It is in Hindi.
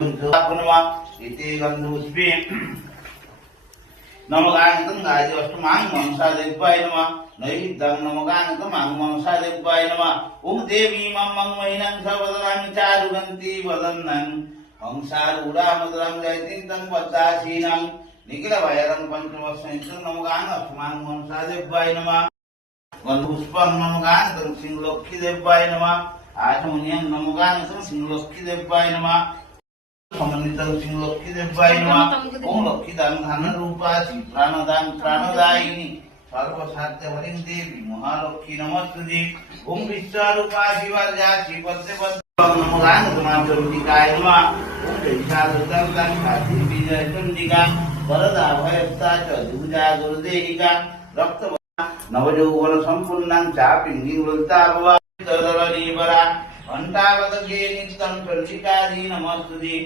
इति गन्धपुष्पे नमगाङ्गतं गायष्टमां मनसादेवाय नमः नैवेद्यं नमगाङ्गतं मनसादेवाय नमः ओम देवी मम महिनं सवदनामि चारुगन्ति वदन्नं हंसारूढामधुरं जयतिन्तं पद्दासीनं निखिलभयरं पञ्चमस्मिन् नमगाङ्गष्टमां मनसादेवाय नमः गन्धपुष्पं नमगाङ्गतं सिंहलक्ष्मीदेवाय नमः आचमनीयं नमगाङ्गतं सिंहलक्ष्मीदेवाय नमः समन्वितं सिंहलक्ष्मीदेवाय नमः ओम लक्ष्मीदान धन रूपाची प्राणदान प्राणदायिनी सर्वसाध्यवरीं देवी महालक्ष्मी नमस्तुते ओम विश्वरूपाची वरदाची पद्मपद्म नमगाङ्गतमाचण्डिकाय नमः ओम जयशालुतं खाती विजयचण्डिका वरदा भयस्ता च दुर्गा गुरुदेहिका रक्त नवयौवन सम्पूर्णां चापिङ्गिं वृत्ताभवा ददलनीवरा घण्टावदगे नित्यं चण्डिकादी नमस्तुते।